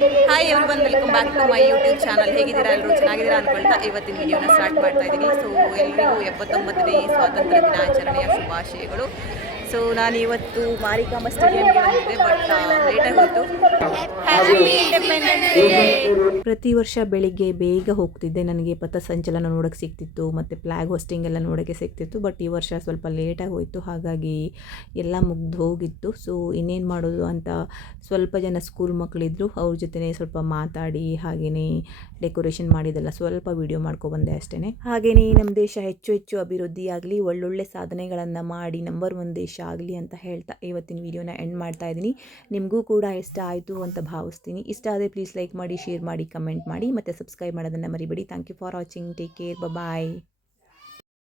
Hi everyone, welcome back to my YouTube channel. ಹೇಗಿದ್ದೀರಾ? ಎಲ್ಲರೂ ಚೆನ್ನಾಗಿದ್ದೀರಾ ಅಂದ್ಕೊಳ್ತಾ ಇವತ್ತಿನ ವಿಡಿಯೋನ ಸ್ಟಾರ್ಟ್ ಮಾಡ್ತಾ ಇದ್ದೀನಿ. ಸೊ ಎಲ್ಲರಿಗೂ 79ನೇ ಸ್ವಾತಂತ್ರ್ಯ ದಿನಾಚರಣೆಯ ಶುಭಾಶಯಗಳು. ಸೊ ನಾನು ಇವತ್ತು ಮಾರಿಕಾಂಬಾ ಸ್ಟೇಡಿಯಂಗೆ ಬಂದಿದ್ದೆ, ಬಟ್ ಲೇಟಾಗಿ ಹೋಯಿತು. ಪ್ರತಿ ವರ್ಷ ಬೆಳಿಗ್ಗೆ ಬೇಗ ಹೋಗ್ತಿದ್ದೆ, ನನಗೆ ಪಥಸಂಚಲನ ನೋಡೋಕ್ಕೆ ಸಿಗ್ತಿತ್ತು ಮತ್ತು ಫ್ಲ್ಯಾಗ್ ಹೋಸ್ಟಿಂಗ್ ಎಲ್ಲ ನೋಡೋಕ್ಕೆ ಸಿಗ್ತಿತ್ತು. ಬಟ್ ಈ ವರ್ಷ ಸ್ವಲ್ಪ ಲೇಟಾಗಿ ಹೋಯಿತು, ಹಾಗಾಗಿ ಎಲ್ಲ ಮುಗ್ದು ಹೋಗಿತ್ತು. ಸೊ ಇನ್ನೇನು ಮಾಡೋದು ಅಂತ ಸ್ವಲ್ಪ ಜನ ಸ್ಕೂಲ್ ಮಕ್ಕಳಿದ್ರು, ಅವ್ರ ಜೊತೆ ಸ್ವಲ್ಪ ಮಾತಾಡಿ ಹಾಗೆಯೇ ಡೆಕೋರೇಷನ್ ಮಾಡಿದೆಲ್ಲ ಸ್ವಲ್ಪ ವಿಡಿಯೋ ಮಾಡ್ಕೊಬಂದೆ ಅಷ್ಟೇ. ಹಾಗೆಯೇ ನಮ್ಮ ದೇಶ ಹೆಚ್ಚು ಹೆಚ್ಚು ಅಭಿವೃದ್ಧಿ ಆಗಲಿ, ಒಳ್ಳೊಳ್ಳೆ ಸಾಧನೆಗಳನ್ನು ಮಾಡಿ ನಂಬರ್ 1 ದೇಶ ಆಗಲಿ ಅಂತ ಹೇಳ್ತಾ ಇವತ್ತಿನ ವಿಡಿಯೋನ ಎಂಡ್ ಮಾಡ್ತಾ ಇದ್ದೀನಿ. ನಿಮಗೂ ಕೂಡ ಇಷ್ಟ ಆಯಿತು ಅಂತ ಭಾವಿಸ್ತೀನಿ. ಇಷ್ಟ ಆದರೆ ಪ್ಲೀಸ್ ಲೈಕ್ ಮಾಡಿ, ಶೇರ್ ಮಾಡಿ, ಕಮೆಂಟ್ ಮಾಡಿ ಮತ್ತು ಸಬ್ಸ್ಕ್ರೈಬ್ ಮಾಡೋದನ್ನು ಮರಿಬೇಡಿ. Thank you for watching. Take care. Bye.